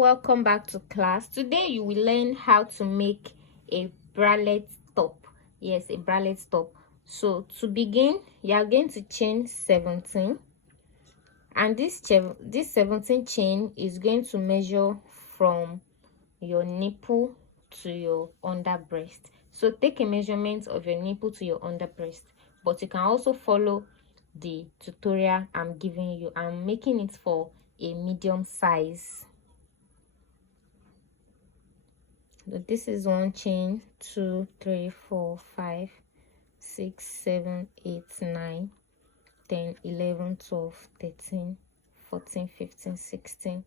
Welcome back to class. Today you will learn how to make a bralette top. Yes, a bralette top. So to begin, you are going to chain 17, and this 17 chain is going to measure from your nipple to your under breast. So take a measurement of your nipple to your under breast, but you can also follow the tutorial I'm giving you. I'm making it for a medium size. So this is one chain, 2, 3, 4, 5, 6, 7, 8, 9, 10, 11, 12, 13, 14, 15, 16,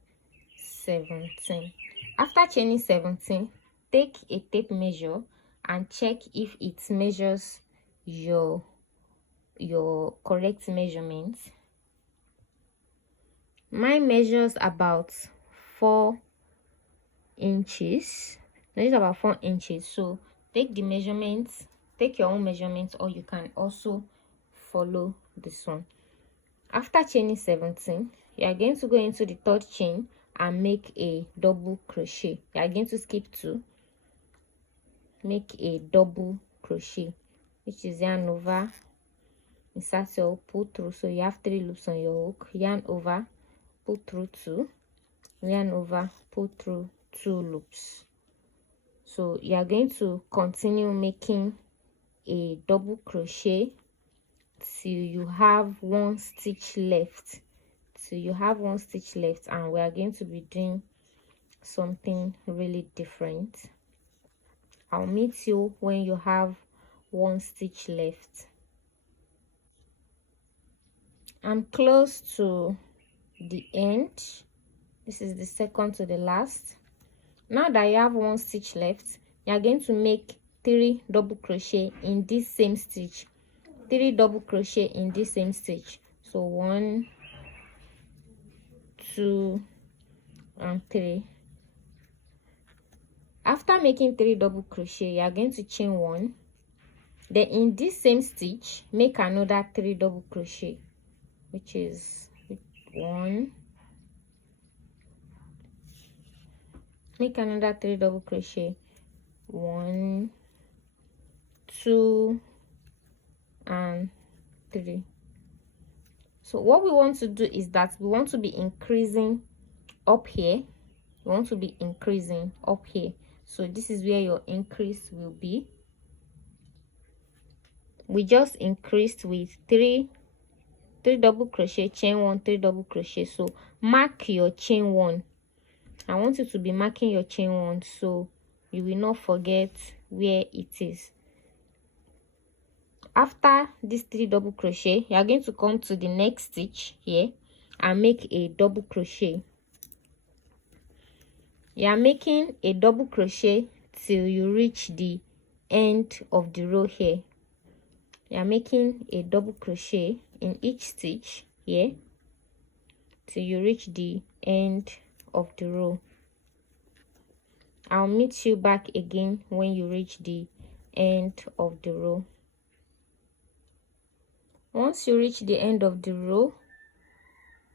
17. After chaining 17, take a tape measure and check if it measures your correct measurement. Mine measures about 4 inches. This is about 4 inches. So take the measurements, take your own measurements, or you can also follow this one. After chaining 17, you are going to go into the third chain and make a double crochet. You are going to skip 2, make a double crochet, which is yarn over, insert your hook, pull through. So you have 3 loops on your hook, yarn over, pull through 2, yarn over, pull through 2 loops. So you are going to continue making a double crochet till you have 1 stitch left. So you have 1 stitch left, and we are going to be doing something really different. I'll meet you when you have 1 stitch left. I'm close to the end. This is the second to the last. Now that you have 1 stitch left, you are going to make 3 double crochet in this same stitch. 3 double crochet in this same stitch. So 1, 2, and 3. After making 3 double crochet, you are going to chain 1. Then in this same stitch, make another 3 double crochet, which is 1. Make another 3 double crochet, 1, 2, and 3. So what we want to do is that we want to be increasing up here. We want to be increasing up here. So this is where your increase will be. We just increased with 3 double crochet, chain 1, 3 double crochet. So mark your chain 1. I want you to be marking your chain 1 so you will not forget where it is. After this 3 double crochet, you are going to come to the next stitch here and make a double crochet. You are making a double crochet till you reach the end of the row here. You are making a double crochet in each stitch here till you reach the end of the row. I'll meet you back again when you reach the end of the row. Once you reach the end of the row,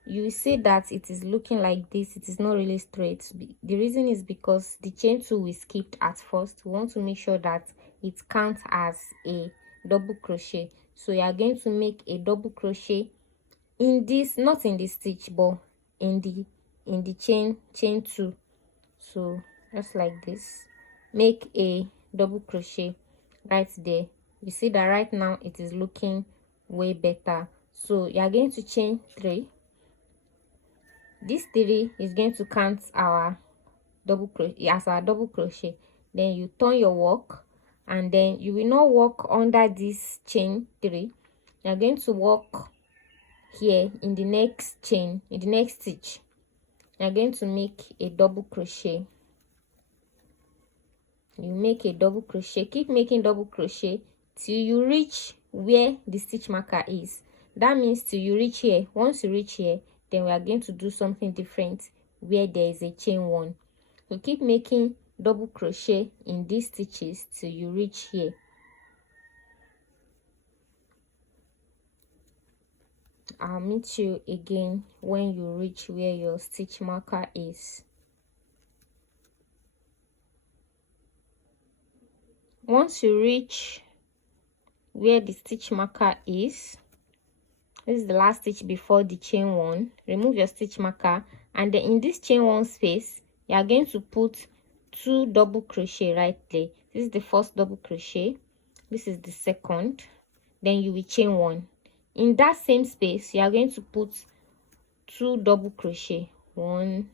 you will see that it is looking like this. It is not really straight. The reason is because the chain 2 we skipped at first. We want to make sure that it counts as a double crochet. So you are going to make a double crochet in this, not in the stitch, but in the chain 2. So just like this, make a double crochet right there. You see that right now it is looking way better. So you are going to chain 3. This 3 is going to count our double crochet as our double crochet. Then you turn your work, and then you will not work under this chain 3. You are going to work here in the next chain, in the next stitch. You are going to make a double crochet. You make a double crochet, keep making double crochet till you reach where the stitch marker is. That means till you reach here. Once you reach here, then we are going to do something different where there is a chain 1. You keep making double crochet in these stitches till you reach here. I'll meet you again when you reach where your stitch marker is. Once you reach where the stitch marker is, this is the last stitch before the chain 1, remove your stitch marker, and then in this chain 1 space you are going to put 2 double crochet right there. This is the first double crochet, this is the second, then you will chain 1. In that same space you are going to put 2 double crochet, 1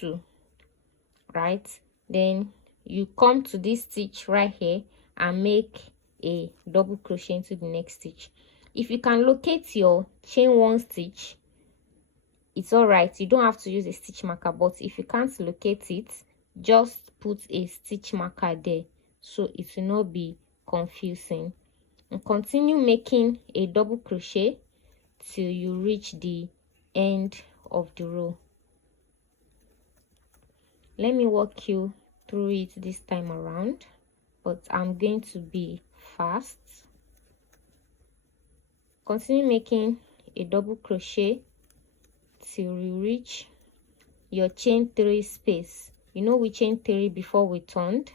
2, right? Then you come to this stitch right here and make a double crochet into the next stitch. If you can locate your chain 1 stitch, it's all right, you don't have to use a stitch marker. But if you can't locate it, just put a stitch marker there so it will not be confusing. And continue making a double crochet till you reach the end of the row. Let me walk you through it this time around, but I'm going to be fast. Continue making a double crochet till you reach your chain 3 space. You know we chained 3 before we turned,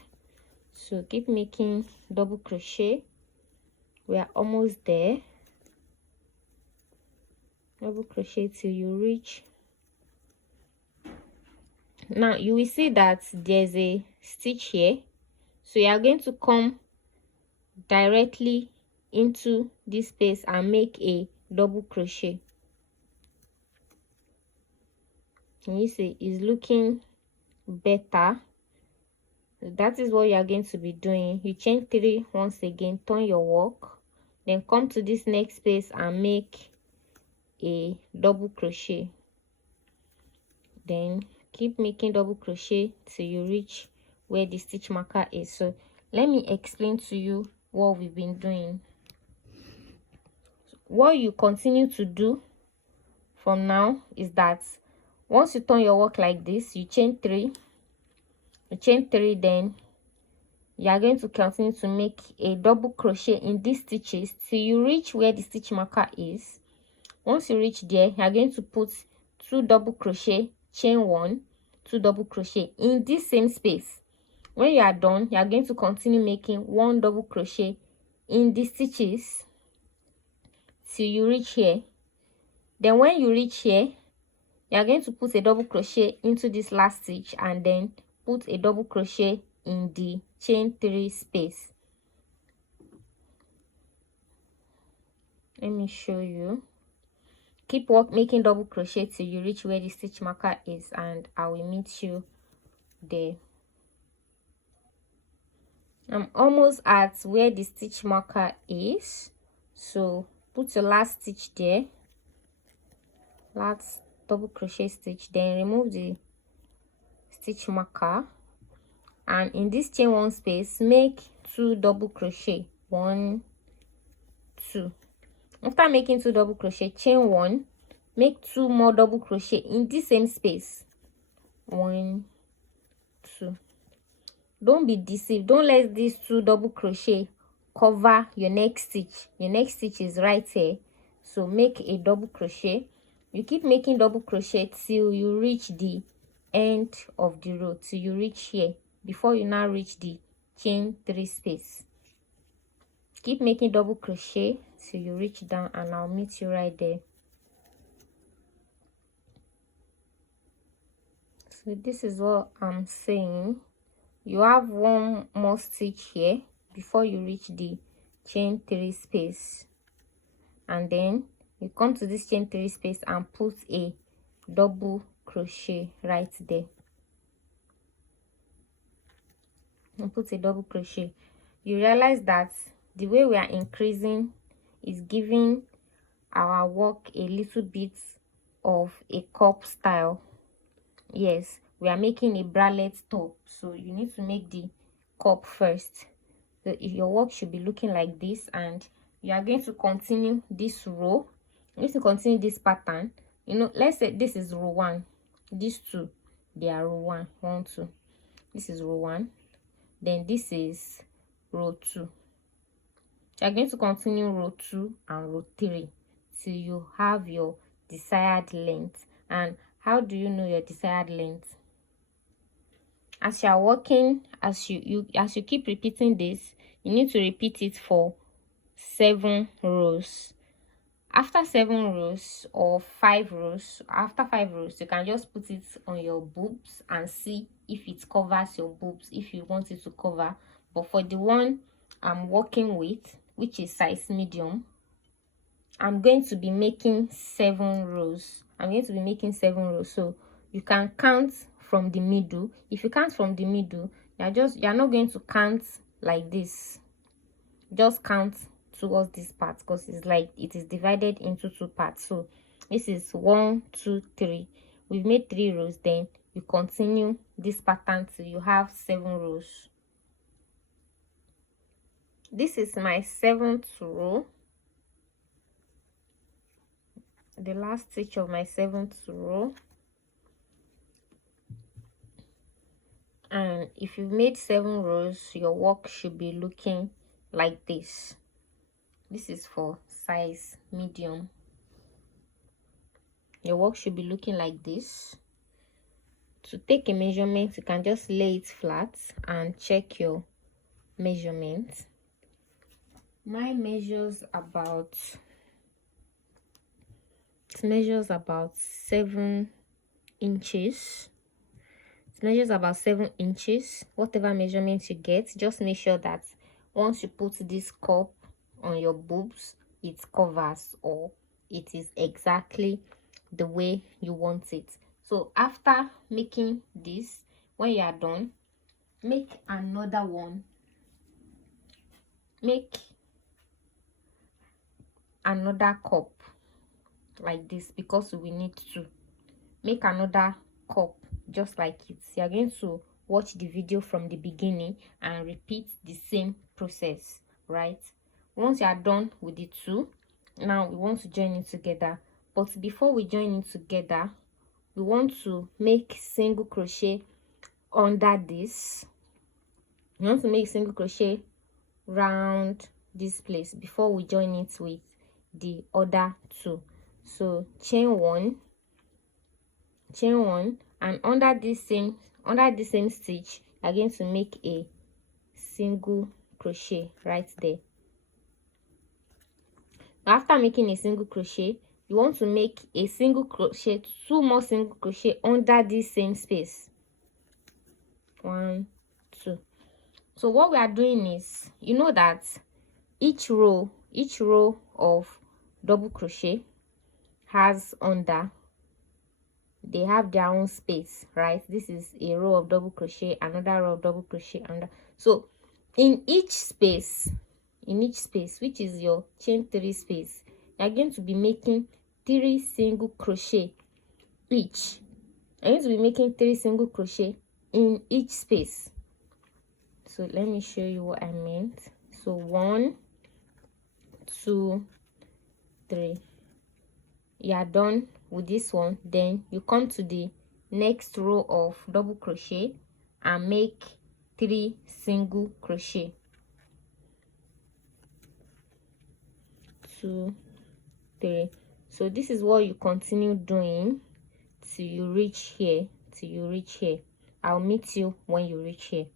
so keep making double crochet. We are almost there. Double crochet till you reach. Now you will see that there's a stitch here, so you are going to come directly into this space and make a double crochet. Can you see it's looking better? That is what you are going to be doing. You chain 3 once again, turn your work, then come to this next space and make a double crochet. Then keep making double crochet till you reach where the stitch marker is. So let me explain to you what we've been doing. What you continue to do from now is that once you turn your work like this, you chain 3, then you are going to continue to make a double crochet in these stitches till you reach where the stitch marker is. Once you reach there, you are going to put 2 double crochet, chain 1, 2 double crochet in this same space. When you are done, you are going to continue making 1 double crochet in the stitches till you reach here. Then when you reach here, you are going to put a double crochet into this last stitch and then put a double crochet in the chain 3 space. Let me show you. Keep making double crochet till you reach where the stitch marker is, and I will meet you there. I'm almost at where the stitch marker is, so put your last stitch there, last double crochet stitch, then remove the stitch marker, and in this chain 1 space make 2 double crochet, 1 2. After making 2 double crochet, chain 1, make 2 more double crochet in the same space, 1 2. Don't be deceived, don't let these 2 double crochet cover your next stitch. Your next stitch is right here, so make a double crochet. You keep making double crochet till you reach the end of the row, till you reach here, before you now reach the chain 3 space. Keep making double crochet till you reach down, and I'll meet you right there. So this is what I'm saying. You have 1 more stitch here before you reach the chain 3 space, and then you come to this chain 3 space and put a double crochet right there, and put a double crochet. You realize that the way we are increasing is giving our work a little bit of a cup style. Yes, we are making a bralette top, so you need to make the cup first. So if your work should be looking like this, and you are going to continue this row, you need to continue this pattern. You know, let's say this is row 1, these 2, they are row 1, 1 2. This is row 1, then this is row 2. You are going to continue row 2 and row 3 till you have your desired length. And how do you know your desired length? As you are working, as you keep repeating this, you need to repeat it for 7 rows. After 7 rows or 5 rows, after 5 rows, you can just put it on your boobs and see if it covers your boobs, if you want it to cover. But for the one I'm working with, which is size medium, I'm going to be making 7 rows. I'm going to be making 7 rows. So you can count from the middle. If you count from the middle, you're not going to count like this. Just count towards this part, because it's like it is divided into 2 parts. So this is 1, 2, 3. We've made 3 rows. Then you continue this pattern till you have 7 rows. This is my 7th row, the last stitch of my 7th row. And if you've made 7 rows, your work should be looking like this. This is for size medium. Your work should be looking like this. To take a measurement, you can just lay it flat and check your measurement. My measures about 7 inches. It measures about 7 inches. Whatever measurement you get, just make sure that once you put this cup on your boobs, it covers, or it is exactly the way you want it. So after making this, when you are done, make another one. Make another cup like this, because we need to make another cup just like it. You are going to watch the video from the beginning and repeat the same process, right? Once you are done with the 2, now we want to join it together. But before we join it together, we want to make single crochet under this. We want to make single crochet round this place before we join it with the other 2. So chain 1, and under this same stitch, you're going to make a single crochet right there. After making a single crochet, you want to make a single crochet, 2 more single crochet under this same space. 1, 2. So what we are doing is, you know that each row of double crochet has under, they have their own space, right? This is a row of double crochet, another row of double crochet under. So in each space, which is your chain 3 space, you're going to be making 3 single crochet each. I'm going to be making 3 single crochet in each space. So let me show you what I meant. So 1, 2, 3. You are done with this one. Then you come to the next row of double crochet and make 3 single crochet. 2, 3. So this is what you continue doing till you reach here. I'll meet you when you reach here.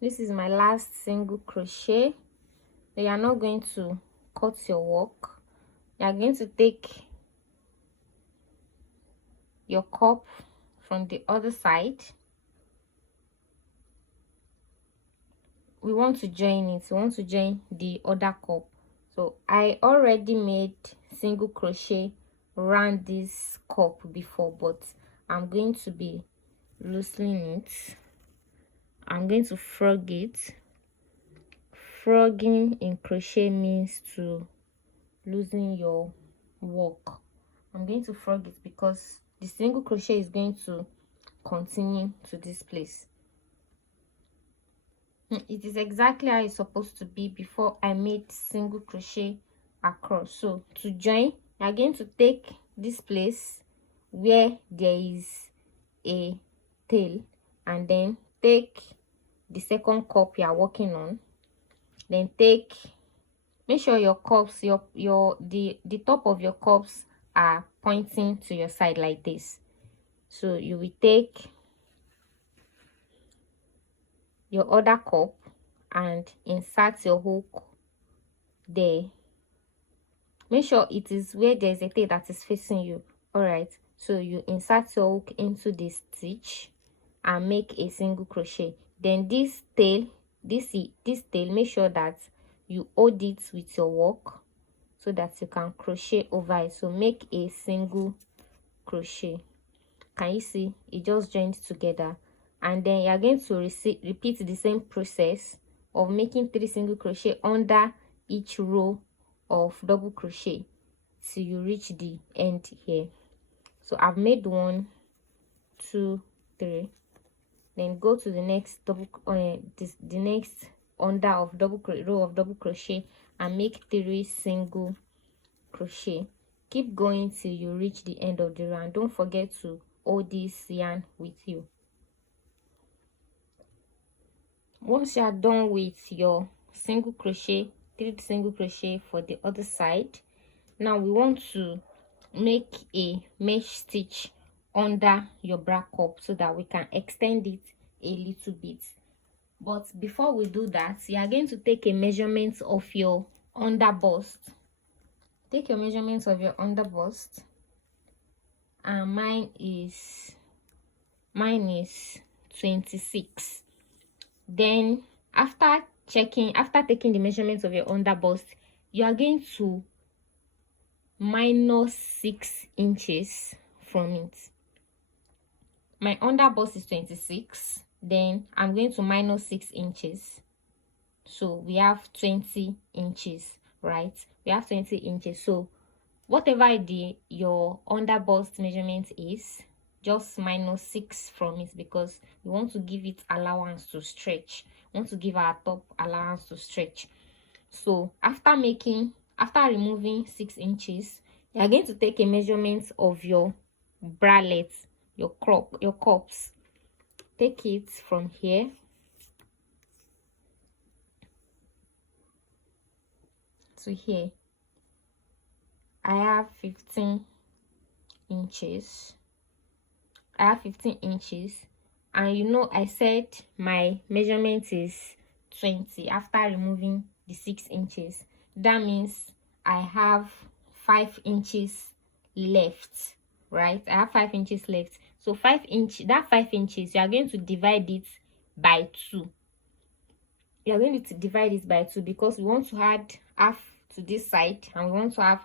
This is my last single crochet. You are not going to cut your work. You are going to take your cup from the other side. We want to join it. We want to join the other cup. So I already made single crochet around this cup before, but I'm going to be loosening it. I'm going to frog it. Frogging in crochet means to loosen your work. I'm going to frog it because the single crochet is going to continue to this place. It is exactly how it's supposed to be before I made single crochet across. So to join, you're going to take this place where there is a tail, and then take the second cup you are working on. Then make sure your cups, the top of your cups are pointing to your side like this. So you will take your other cup and insert your hook there. Make sure it is where there's a tail that is facing you. All right, so you insert your hook into the stitch and make a single crochet. Then this tail, this tail, make sure that you hold it with your work so that you can crochet over it. So make a single crochet. Can you see it just joined together? And then you are going to repeat the same process of making 3 single crochet under each row of double crochet till you reach the end here. So I've made 1, 2, 3. Then go to the next double the next under of double row of double crochet and make 3 single crochet. Keep going till you reach the end of the row, and don't forget to hold this yarn with you. Once you are done with your single crochet, 3 single crochet for the other side, now we want to make a mesh stitch under your bra cup so that we can extend it a little bit. But before we do that, you are going to take a measurement of your under bust. Take your measurements of your under bust, and mine is 26. Then after taking the measurements of your under bust, you are going to minus 6 inches from it. My under bust is 26, then I'm going to minus 6 inches. So we have 20 inches, right? We have 20 inches. So whatever your under bust measurement is, just minus 6 from it, because we want to give it allowance to stretch. We want to give our top allowance to stretch. So after removing 6 inches, you are going to take a measurement of your bralette, your cups. Take it from here to here. I have 15 inches. And you know I said my measurement is 20 after removing the 6 inches. That means I have 5 inches left, right? I have 5 inches left. So 5 inches you are going to divide it by 2. You are going to divide it by 2 because we want to add half to this side, and we want to add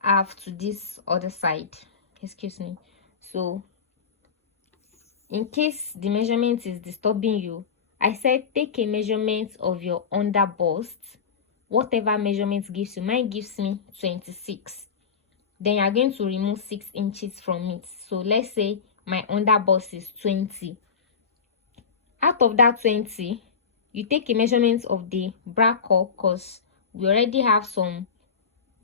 half to this other side. Excuse me. So in case the measurement is disturbing you, I said take a measurement of your under bust, whatever measurement gives you. Mine gives me 26. Then you are going to remove 6 inches from it. So let's say my under bust is 20. Out of that 20, you take a measurement of the bra cup, because we already have some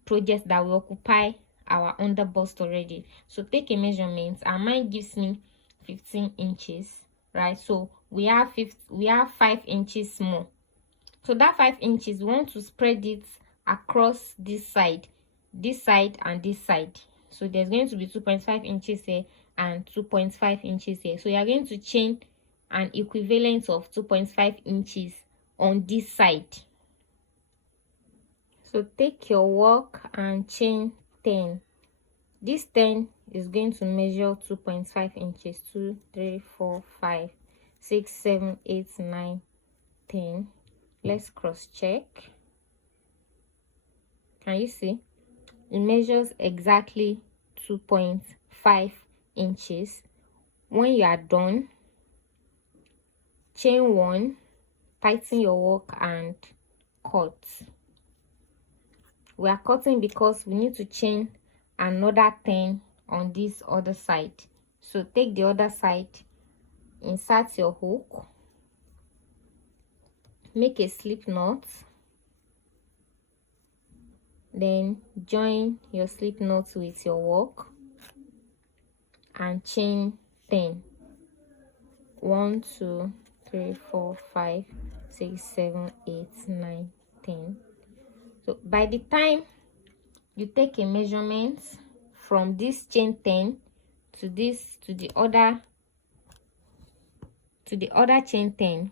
projects that will occupy our under bust already. So take a measurement, and mine gives me 15 inches, right? So we have 5 inches more. So that 5 inches, we want to spread it across this side, and this side. So there's going to be 2.5 inches here and 2.5 inches here. So you're going to chain an equivalent of 2.5 inches on this side. So take your work and chain 10. This 10 is going to measure 2.5 inches. 2, 3, 4, 5, 6, 7, 8, 9, 10. Let's cross check. Can you see? It measures exactly 2.5 inches. When you are done, chain 1, tighten your work and cut. We are cutting because we need to chain another 10 on this other side. So take the other side, insert your hook, make a slip knot, then join your slip knot with your work and chain 10. 1, 2, 3, 4, 5, 6, 7, 8, 9, 10. So by the time you take a measurement from this chain 10 to the to the other chain 10,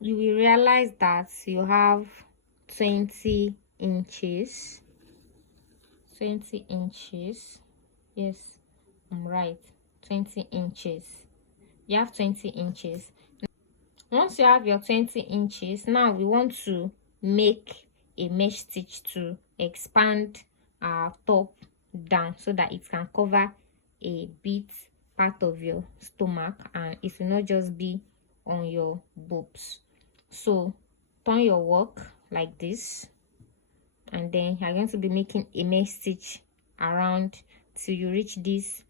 you will realize that you have 20 inches. 20 inches. Yes, I'm right. 20 inches. You have 20 inches. Once you have your 20 inches, now we want to make a mesh stitch to expand our top down so that it can cover a bit part of your stomach and it will not just be on your boobs. So turn your work like this, and then you're going to be making a mesh stitch around till you reach these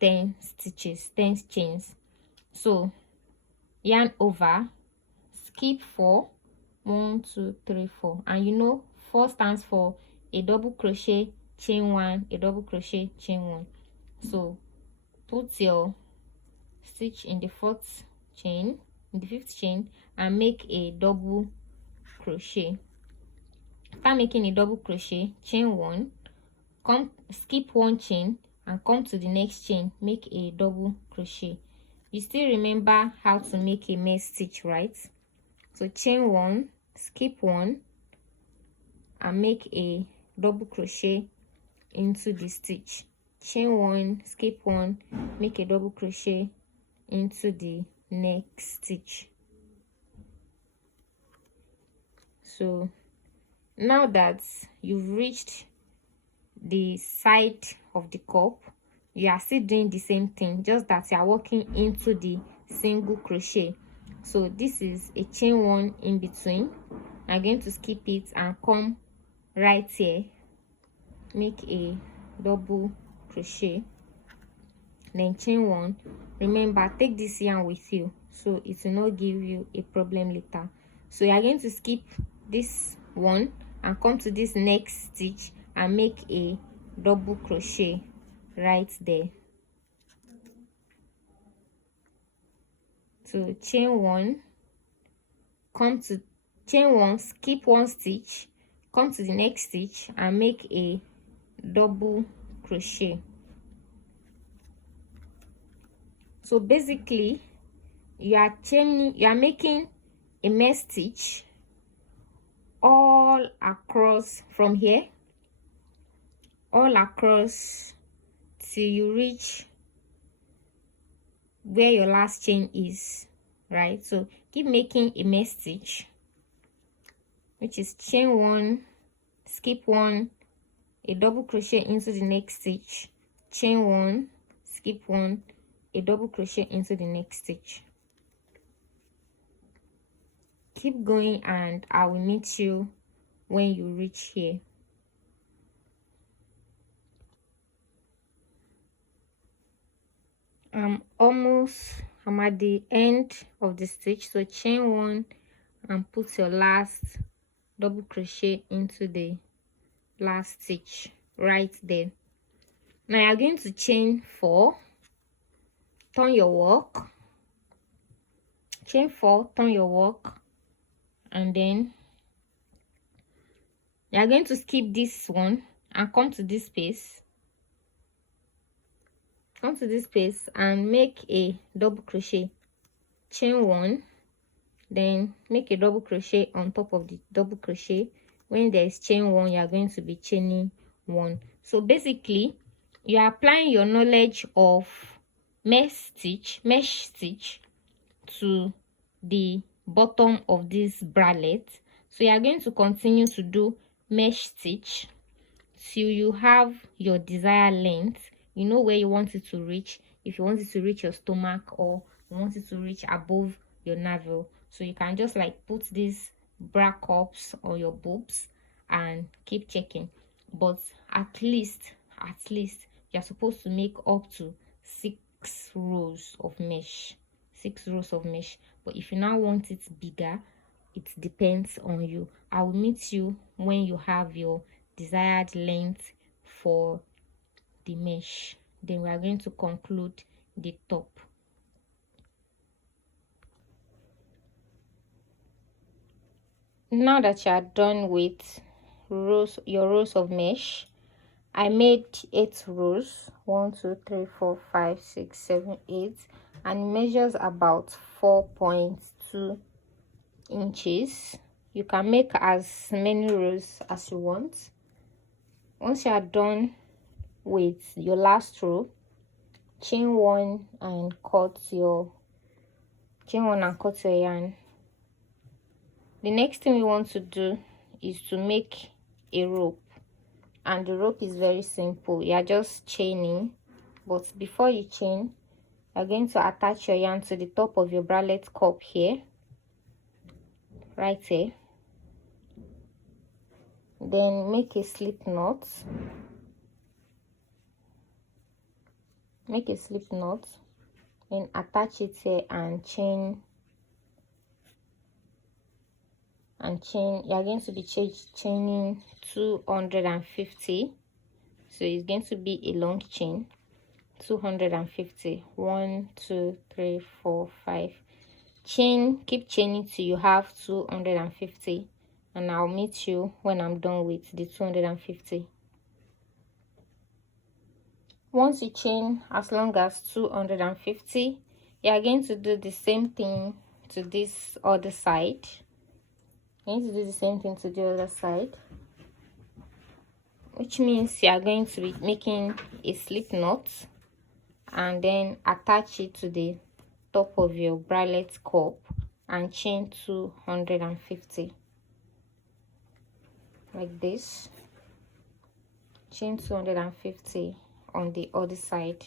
10 stitches, 10 chains. So yarn over, skip 4, 1 2 3 4, and you know 4 stands for a double crochet, chain 1, a double crochet, chain 1. So put your stitch in the 4th chain, in the 5th chain, and make a double crochet. After making a double crochet, chain 1, come skip 1 chain and come to the next chain, make a double crochet. You still remember how to make a mesh stitch, right? So chain 1, skip 1, and make a double crochet into the stitch. Chain 1, skip 1, make a double crochet into the next stitch. So now that you've reached the side of the cup, you are still doing the same thing, just that you are working into the single crochet. So this is a chain 1 in between. I'm going to skip it and come right here, make a double crochet, then chain 1. Remember, take this yarn with you so it will not give you a problem later. So you are going to skip this one and come to this next stitch and make a double crochet right there. So chain 1, come to chain 1, skip 1 stitch, come to the next stitch and make a double crochet. So basically you are making a mesh stitch all across, from here all across till you reach where your last chain is, right? So keep making a mesh stitch, which is chain 1, skip 1, a double crochet into the next stitch, chain 1, skip 1, a double crochet into the next stitch. Keep going and I will meet you when you reach here. I'm at the end of the stitch, so chain 1 and put your last double crochet into the last stitch right there. Now you're going to chain 4, turn your work, chain 4, turn your work, and then you're going to skip this one and come to this space, and make a double crochet, chain 1, then make a double crochet on top of the double crochet. When there is chain 1, you are going to be chaining 1. So basically you are applying your knowledge of mesh stitch to the bottom of this bralette. So you are going to continue to do mesh stitch till you have your desired length. You know where you want it to reach, if you want it to reach your stomach or you want it to reach above your navel. So you can just like put these bra cups on your boobs and keep checking, but at least you're supposed to make up to 6 rows of mesh. 6 rows of mesh. But if you now want it bigger, it depends on you. I will meet you when you have your desired length for the mesh. Then we are going to conclude the top. Now that you are done with your rows of mesh, I made 8 rows, 1 2 3 4 5 6 7 8, and it measures about 4.2 inches. You can make as many rows as you want. Once you are done with your last row, chain one and cut your yarn. The next thing we want to do is to make a rope, and the rope is very simple. You are just chaining, but before you chain, you're going to attach your yarn to the top of your bralette cup here, right here. Then make a slip knot. Then attach it here and chain. You're going to be chaining 250, so it's going to be a long chain. 250, 1 2 3 4 5. Keep chaining till you have 250, and I'll meet you when I'm done with the 250. Once you chain as long as 250, you are going to do the same thing to this other side. Which means you are going to be making a slip knot and then attach it to the top of your bralette cup and chain 250 like this. Chain 250 on the other side.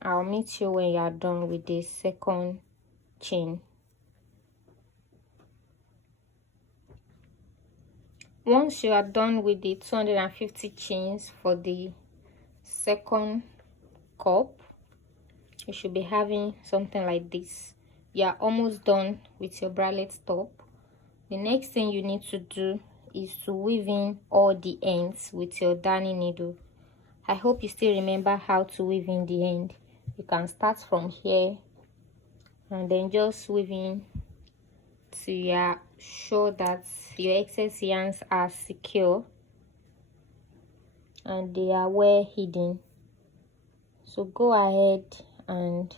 I'll meet you when you are done with the second chain. Once you are done with the 250 chains for the second cup, you should be having something like this. You are almost done with your bralette top. The next thing you need to do is to weave in all the ends with your darning needle. I hope you still remember how to weave in the end. You can start from here and then just weave in till you are sure that your excess yarns are secure and they are well hidden. So go ahead and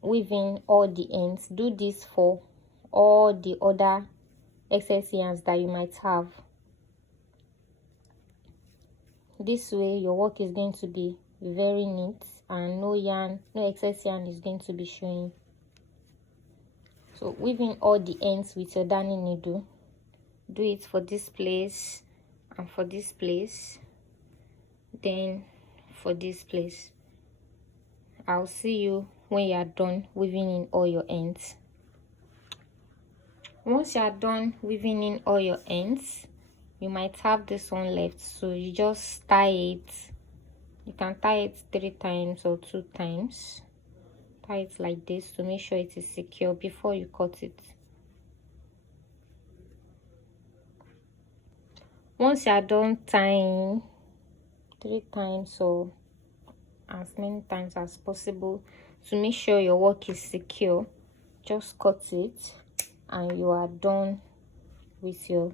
weave in all the ends. Do this for all the other excess yarns that you might have. This way your work is going to be very neat and no excess yarn is going to be showing. So weave in all the ends with your darning needle. Do it for this place and for this place, then for this place. I'll see you when you are done weaving in all your ends. Once you are done weaving in all your ends, you might have this one left, so you just tie it. You can tie it 3 times or 2 times. Tie it like this to make sure it is secure before you cut it. Once you are done tying 3 times or as many times as possible to make sure your work is secure, just cut it and you are done with your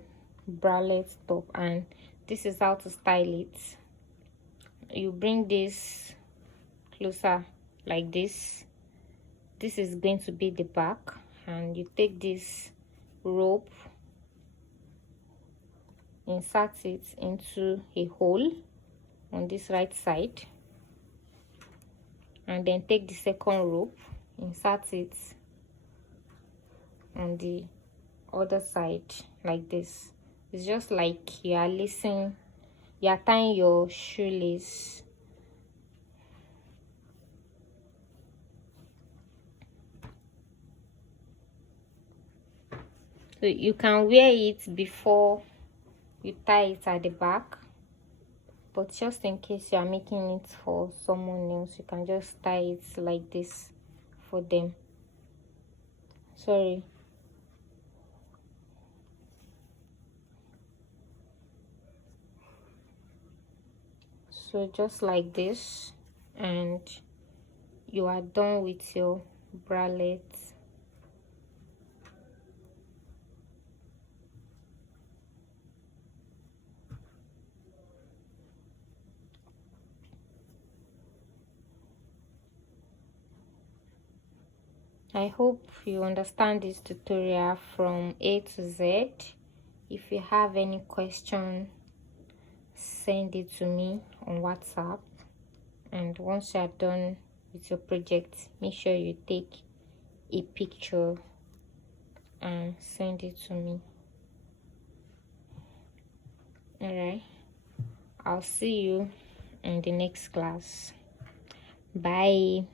bralette top. And this is how to style it. You bring this closer like this. This is going to be the back, and you take this rope, insert it into a hole on this right side, and then take the second rope, insert it on the other side like this. It's just like you are tying your shoelace. So you can wear it before you tie it at the back, but just in case you are making it for someone else, you can just tie it like this for them. Sorry. So just like this, and you are done with your bralette. I hope you understand this tutorial from A to Z. If you have any question, send it to me on WhatsApp, and once you are done with your project, make sure you take a picture and send it to me. Alright, I'll see you in the next class. Bye.